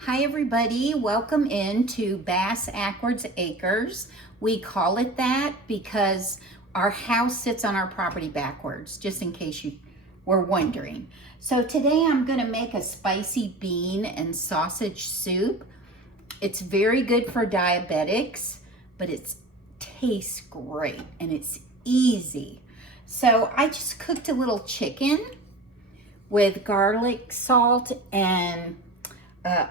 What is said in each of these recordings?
Hi everybody, welcome into Bass Ackwards Acres. We call it that because our house sits on our property backwards, just in case you were wondering. So today I'm going to make a spicy bean and sausage soup. It's very good for diabetics, but it tastes great and it's easy. So I just cooked a little chicken with garlic, salt, and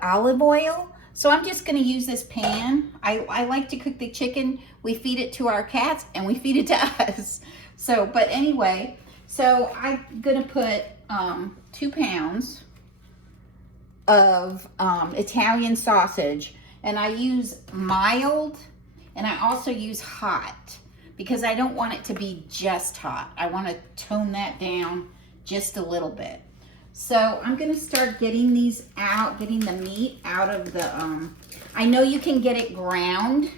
olive oil. So I'm just going to use this pan. I like to cook the chicken. We feed it to our cats and we feed it to us. So, but anyway, so I'm going to put 2 pounds of Italian sausage, and I use mild and I also use hot because I don't want it to be just hot. I want to tone that down just a little bit. So I'm gonna start getting these out, getting the meat out of the, I know you can get it ground.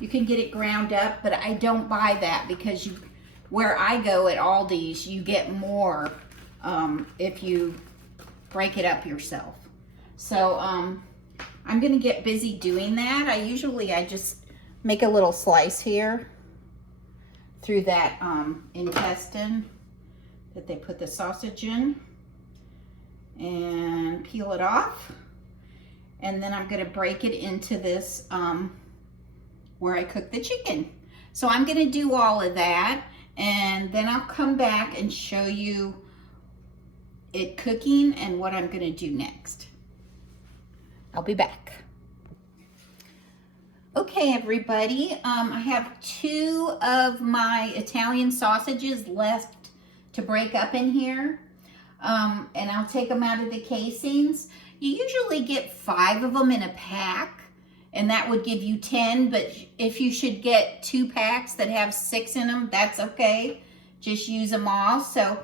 You can get it ground up, but I don't buy that because where I go at Aldi's, you get more if you break it up yourself. So I'm gonna get busy doing that. I just make a little slice here through that intestine that they put the sausage in, and peel it off. And then I'm gonna break it into this where I cook the chicken. So I'm gonna do all of that, and then I'll come back and show you it cooking and what I'm gonna do next. I'll be back. Okay, everybody, I have 2 of my Italian sausages left to break up in here. And I'll take them out of the casings. You usually get 5 of them in a pack, and that would give you 10, but if you should get 2 packs that have 6 in them, that's okay. Just use them all. So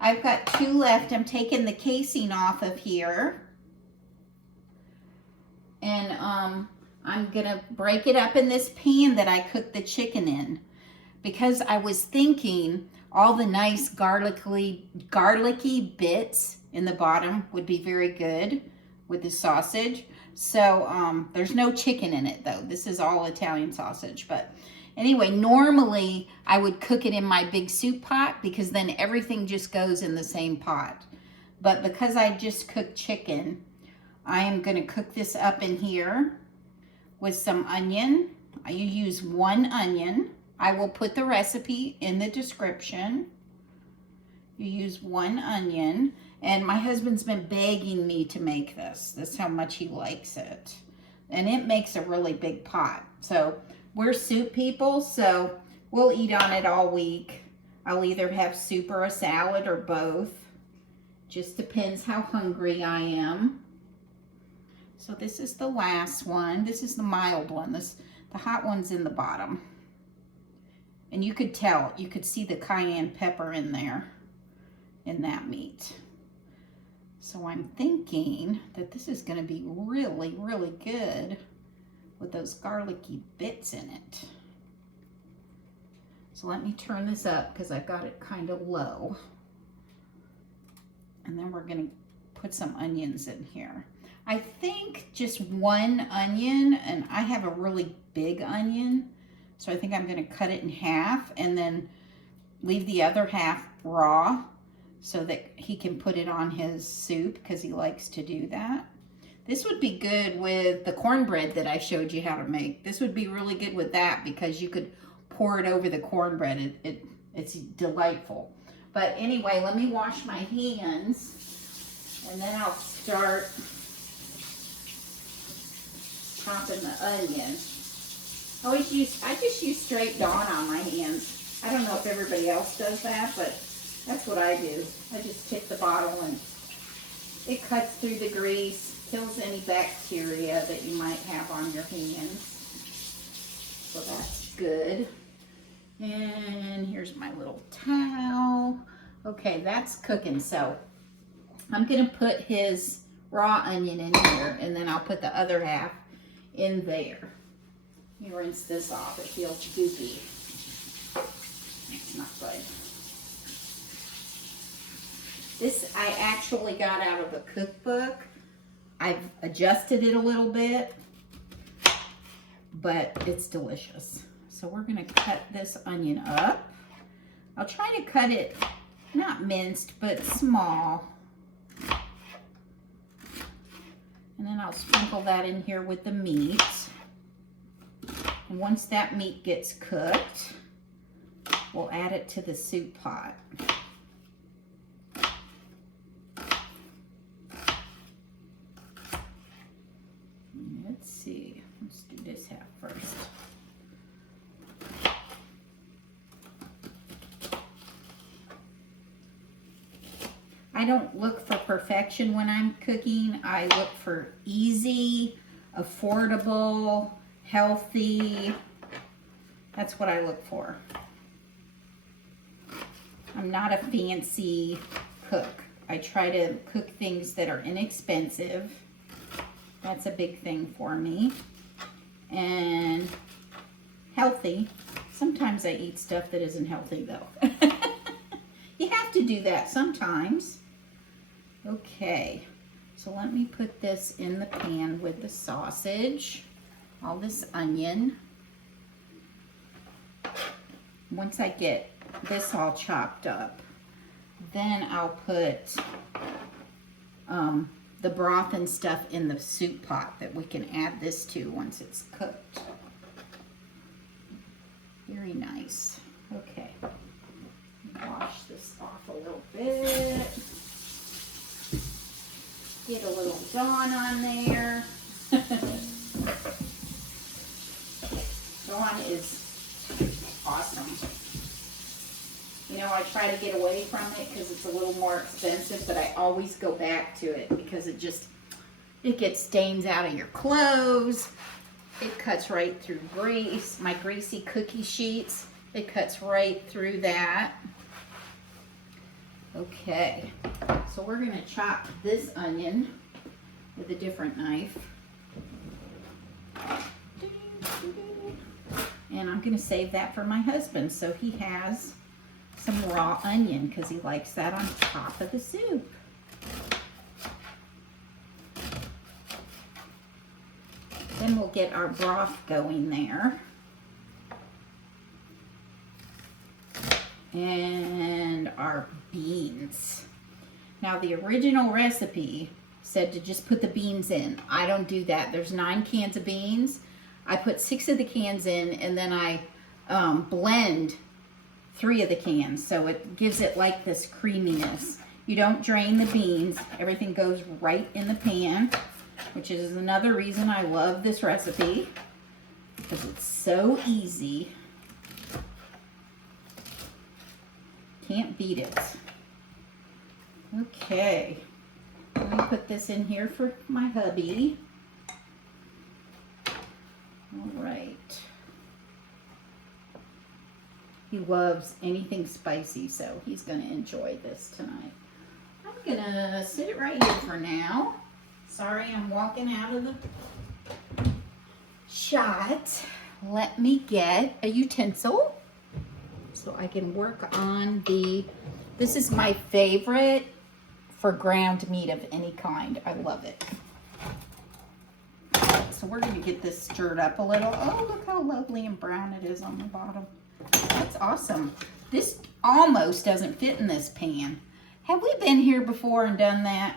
I've got 2 left. I'm taking the casing off of here. And I'm gonna break it up in this pan that I cooked the chicken in, because I was thinking all the nice garlicky bits in the bottom would be very good with the sausage. So there's no chicken in it though. This is all Italian sausage. But anyway, normally I would cook it in my big soup pot because then everything just goes in the same pot. But because I just cooked chicken, I am going to cook this up in here with some onion. You use 1 onion. I will put the recipe in the description. You use 1 onion. And my husband's been begging me to make this. That's how much he likes it. And it makes a really big pot. So we're soup people, so we'll eat on it all week. I'll either have soup or a salad or both. Just depends how hungry I am. So this is the last one. This is the mild one. The hot one's in the bottom. And you could tell, you could see the cayenne pepper in there, in that meat. So I'm thinking that this is gonna be really, really good with those garlicky bits in it. So let me turn this up because I've got it kind of low. And then we're gonna put some onions in here. I think just 1 onion, and I have a really big onion. So I think I'm gonna cut it in half and then leave the other half raw so that he can put it on his soup because he likes to do that. This would be good with the cornbread that I showed you how to make. This would be really good with that because you could pour it over the cornbread. It's delightful. But anyway, let me wash my hands and then I'll start chopping the onion. I just use straight Dawn on my hands. I don't know if everybody else does that, but that's what I do. I just tip the bottle and it cuts through the grease, kills any bacteria that you might have on your hands. So that's good. And here's my little towel. Okay, that's cooking. So I'm gonna put his raw onion in here and then I'll put the other half in there. Let me rinse this off. It feels goopy. It's not good. This I actually got out of a cookbook. I've adjusted it a little bit, but it's delicious. So we're gonna cut this onion up. I'll try to cut it, not minced, but small. And then I'll sprinkle that in here with the meat. And once that meat gets cooked, we'll add it to the soup pot. Let's see, let's do this half first. I don't look for perfection when I'm cooking. I look for easy, affordable, healthy. That's what I look for. I'm not a fancy cook. I try to cook things that are inexpensive. That's a big thing for me. And healthy. Sometimes I eat stuff that isn't healthy though. You have to do that sometimes. Okay, so let me put this in the pan with the sausage, all this onion. Once I get this all chopped up, then I'll put the broth and stuff in the soup pot that we can add this to once it's cooked. Very nice. Okay, wash this off a little bit. Get a little Dawn on there. Dawn is awesome. You know, I try to get away from it because it's a little more expensive, but I always go back to it because it gets stains out of your clothes. It cuts right through grease. My greasy cookie sheets, it cuts right through that. Okay, so we're gonna chop this onion with a different knife. And I'm gonna save that for my husband so he has some raw onion because he likes that on top of the soup. Then we'll get our broth going there. And our beans. Now the original recipe said to just put the beans in. I don't do that. There's 9 cans of beans. I put 6 of the cans in and then I blend 3 of the cans. So it gives it like this creaminess. You don't drain the beans. Everything goes right in the pan, which is another reason I love this recipe because it's so easy. Can't beat it. Okay, let me put this in here for my hubby. All right. He loves anything spicy, so he's gonna enjoy this tonight. I'm gonna sit it right here for now. Sorry, I'm walking out of the shot. Let me get a utensil so I can work on this is my favorite for ground meat of any kind. I love it. So we're gonna get this stirred up a little. Oh, look how lovely and brown it is on the bottom. That's awesome. This almost doesn't fit in this pan. Have we been here before and done that?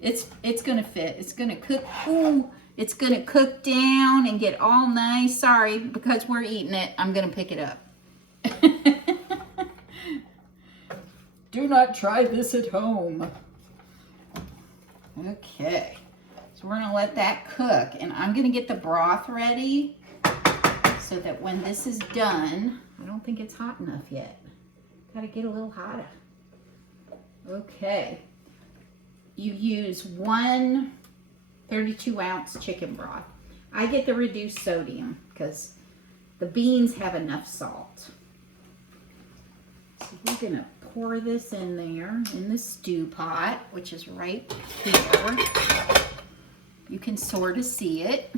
It's gonna fit. It's gonna cook. Ooh, it's gonna cook down and get all nice. Sorry, because we're eating it, I'm gonna pick it up. Do not try this at home. Okay, so we're gonna let that cook, and I'm gonna get the broth ready so that when this is done, I don't think it's hot enough yet. Gotta get a little hotter. Okay, you use 1 32-ounce chicken broth. I get the reduced sodium because the beans have enough salt. So we're gonna pour this in there in the stew pot, which is right here. You can sort of see it.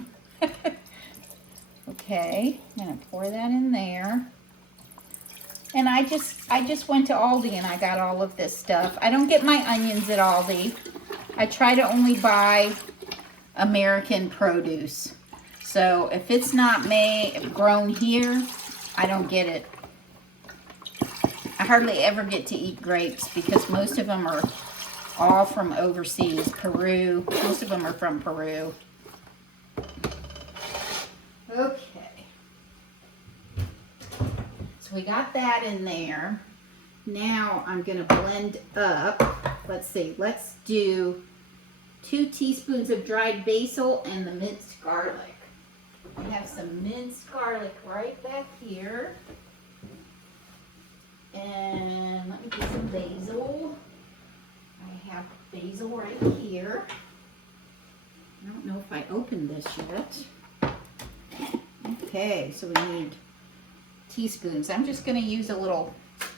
Okay, I'm gonna pour that in there. And I just went to Aldi and I got all of this stuff. I don't get my onions at Aldi. I try to only buy American produce. So if it's not grown here, I don't get it. I hardly ever get to eat grapes because most of them are all from overseas. Peru. Most of them are from Peru. Okay. So we got that in there. Now I'm going to blend up. Let's see. Let's do 2 teaspoons of dried basil and the minced garlic. I have some minced garlic right back here. And let me get some basil. I have basil right here. I don't know if I opened this yet. Okay, so we need teaspoons. I'm just going to use a little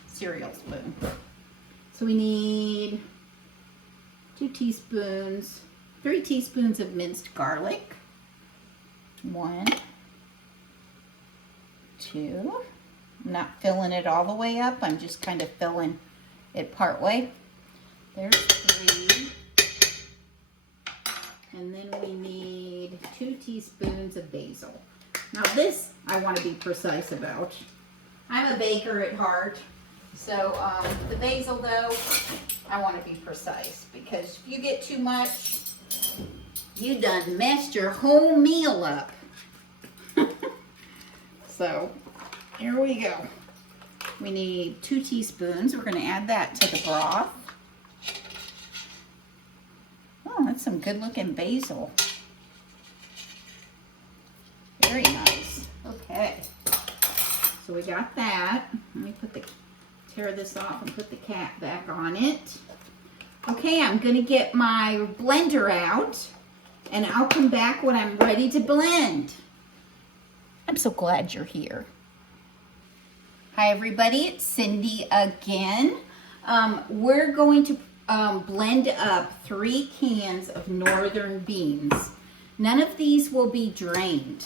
cereal spoon. So we need 2 teaspoons, 3 teaspoons of minced garlic. 1, 2. I'm not filling it all the way up. I'm just kind of filling it part way. There's 3. And then we need 2 teaspoons of basil. Now this I want to be precise about. I'm a baker at heart. So the basil though, I want to be precise because if you get too much, you done messed your whole meal up. So here we go. We need 2 teaspoons. We're going to add that to the broth. Oh, that's some good looking basil. Very nice. Okay. So we got that. Let me tear this off and put the cap back on it. Okay, I'm going to get my blender out and I'll come back when I'm ready to blend. I'm so glad you're here. Hi everybody, it's Cindy again. We're going to blend up 3 cans of northern beans. None of these will be drained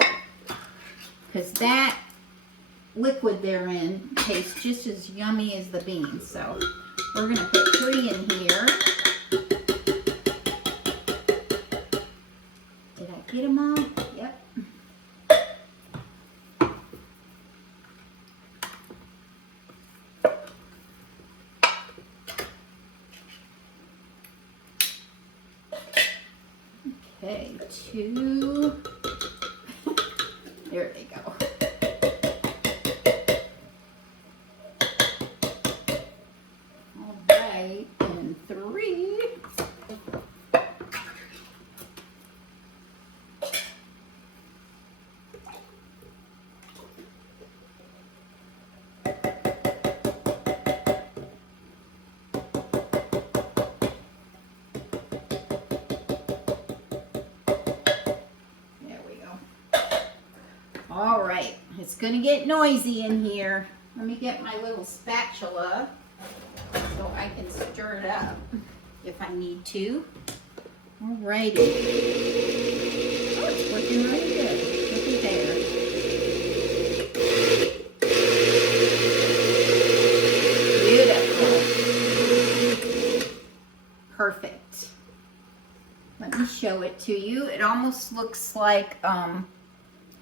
because that liquid they're in tastes just as yummy as the beans. So we're going to put 3 in here. Did I get them all? Yep. Okay, 2. There they go. All right, and 3. All right, it's gonna get noisy in here. Let me get my little spatula so I can stir it up if I need to. All righty. Oh, it's working really good. Looky there. Beautiful. Perfect. Let me show it to you. It almost looks like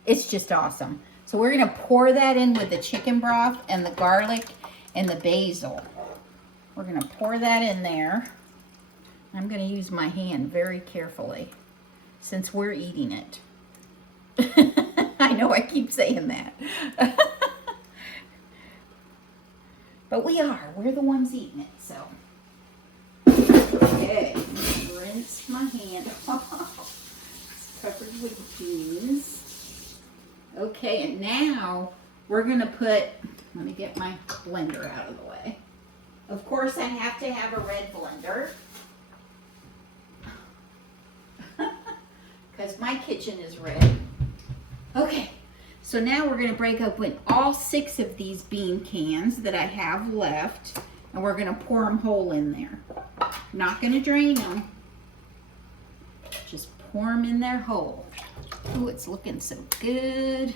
it's just awesome. So we're gonna pour that in with the chicken broth and the garlic and the basil. We're gonna pour that in there. I'm gonna use my hand very carefully since we're eating it. I know I keep saying that. But we are, we're the ones eating it, so. Okay, rinse my hand off. It's covered with beans. Okay, and now we're gonna put, let me get my blender out of the way. Of course, I have to have a red blender because my kitchen is red. Okay, so now we're gonna break open all 6 of these bean cans that I have left, and we're gonna pour them whole in there. Not gonna drain them, just pour them in there whole. Oh, it's looking so good.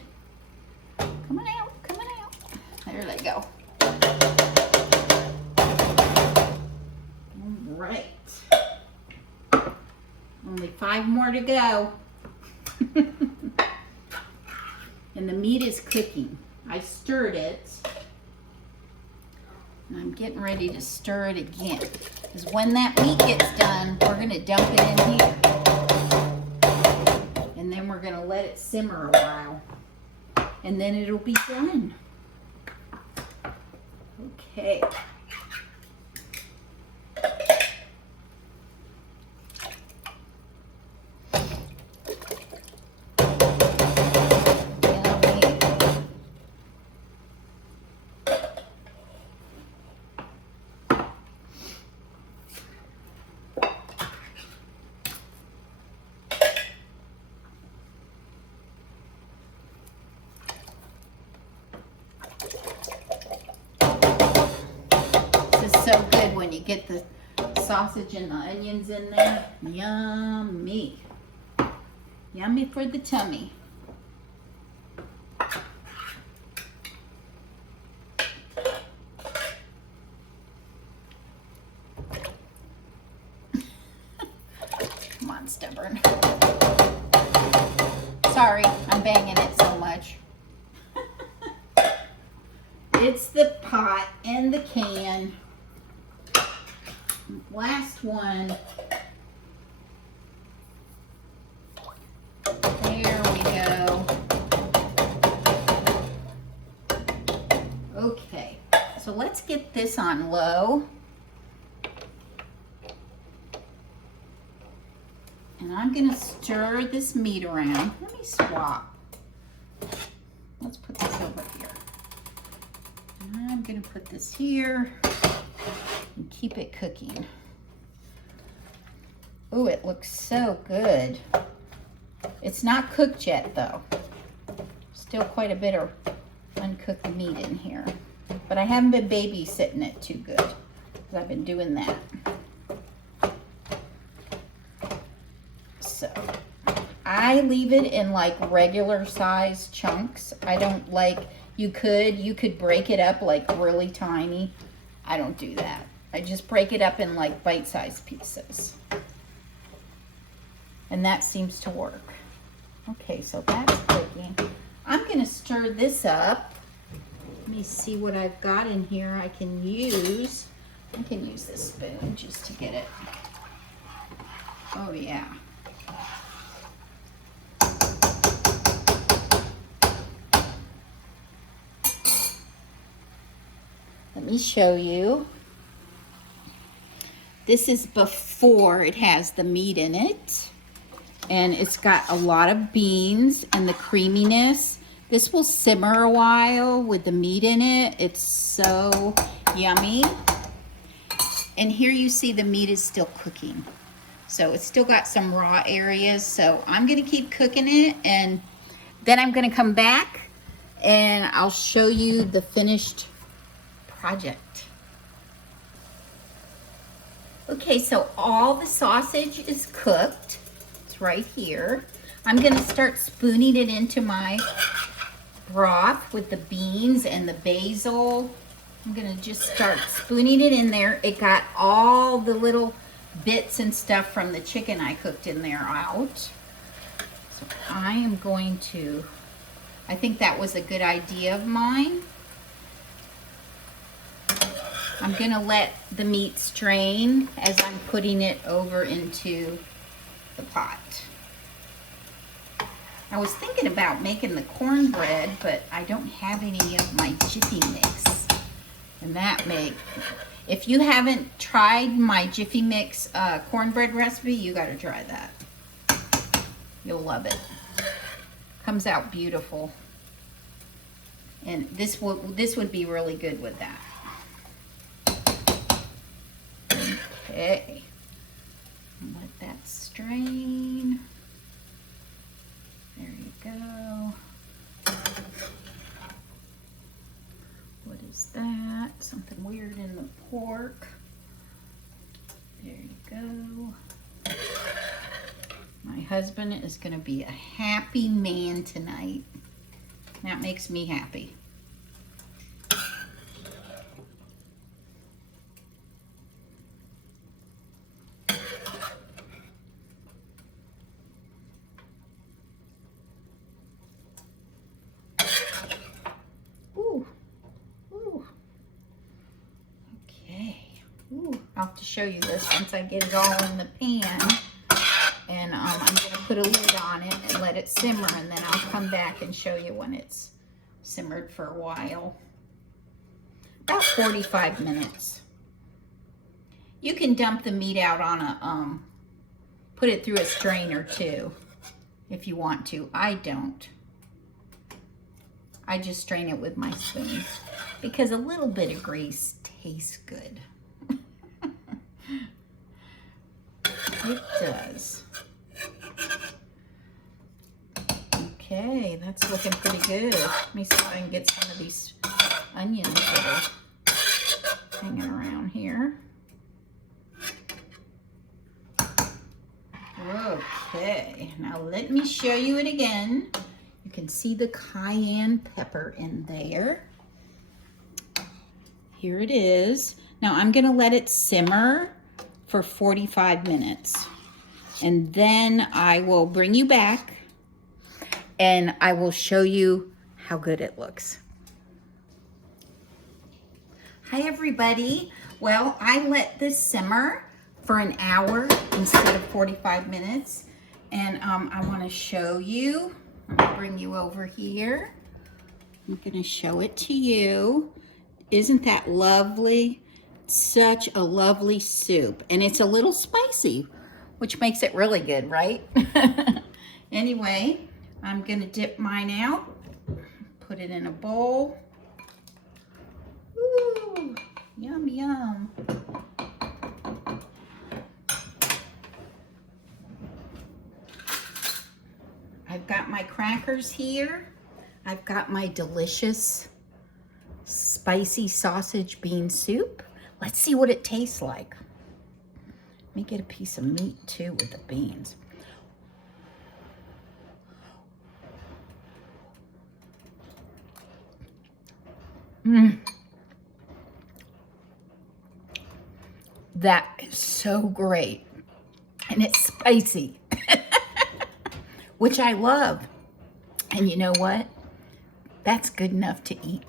Coming out, coming out. There they go. All right. Only 5 more to go. And the meat is cooking. I stirred it. And I'm getting ready to stir it again. Because when that meat gets done, we're going to dump it in here. And then we're going to let it simmer a while. And then it'll be done. Okay. So good when you get the sausage and the onions in there. Yummy. Yummy for the tummy. Come on, stubborn. Sorry, I'm banging it so much. It's the pot and the can. Last one. There we go. Okay, so let's get this on low. And I'm gonna stir this meat around. Let me swap. Let's put this over here. And I'm gonna put this here. And keep it cooking. Oh, it looks so good. It's not cooked yet though. Still quite a bit of uncooked meat in here. But I haven't been babysitting it too good because I've been doing that. So I leave it in like regular size chunks. I don't like, you could break it up like really tiny. I don't do that. I just break it up in like bite-sized pieces. And that seems to work. Okay, so that's cooking. I'm gonna stir this up. Let me see what I've got in here I can use. I can use this spoon just to get it. Oh yeah. Let me show you. This is before it has the meat in it. And it's got a lot of beans and the creaminess. This will simmer a while with the meat in it. It's so yummy. And here you see the meat is still cooking. So it's still got some raw areas. So I'm gonna keep cooking it and then I'm gonna come back and I'll show you the finished project. Okay, so all the sausage is cooked. It's right here. I'm gonna start spooning it into my broth with the beans and the basil. I'm gonna just start spooning it in there. It got all the little bits and stuff from the chicken I cooked in there out. So I am going to, I think that was a good idea of mine. I'm gonna let the meat strain as I'm putting it over into the pot. I was thinking about making the cornbread, but I don't have any of my Jiffy Mix. And that if you haven't tried my Jiffy Mix cornbread recipe, you gotta try that. You'll love it. Comes out beautiful. And this would be really good with that. Okay, let that strain. There you go. What is that? Something weird in the pork. There you go. My husband is going to be a happy man tonight. That makes me happy. show you this once I get it all in the pan. And I'm going to put a lid on it and let it simmer, and then I'll come back and show you when it's simmered for a while. About 45 minutes. You can dump the meat out on a, put it through a strainer too, if you want to. I don't. I just strain it with my spoon because a little bit of grease tastes good. It does. Okay, that's looking pretty good. Let me see if I can get some of these onions that are hanging around here. Okay, now let me show you it again. You can see the cayenne pepper in there. Here it is. Now I'm gonna let it simmer for 45 minutes. And then I will bring you back and I will show you how good it looks. Hi everybody. Well, I let this simmer for an hour instead of 45 minutes. And I wanna show you. I'm gonna bring you over here. I'm gonna show it to you. Isn't that lovely? Such a lovely soup. And it's a little spicy, which makes it really good, right? Anyway, I'm gonna dip mine out, put it in a bowl. Ooh, yum, yum. I've got my crackers here. I've got my delicious spicy sausage bean soup. Let's see what it tastes like. Let me get a piece of meat too with the beans. That is so great. And it's spicy, which I love. And you know what? That's good enough to eat.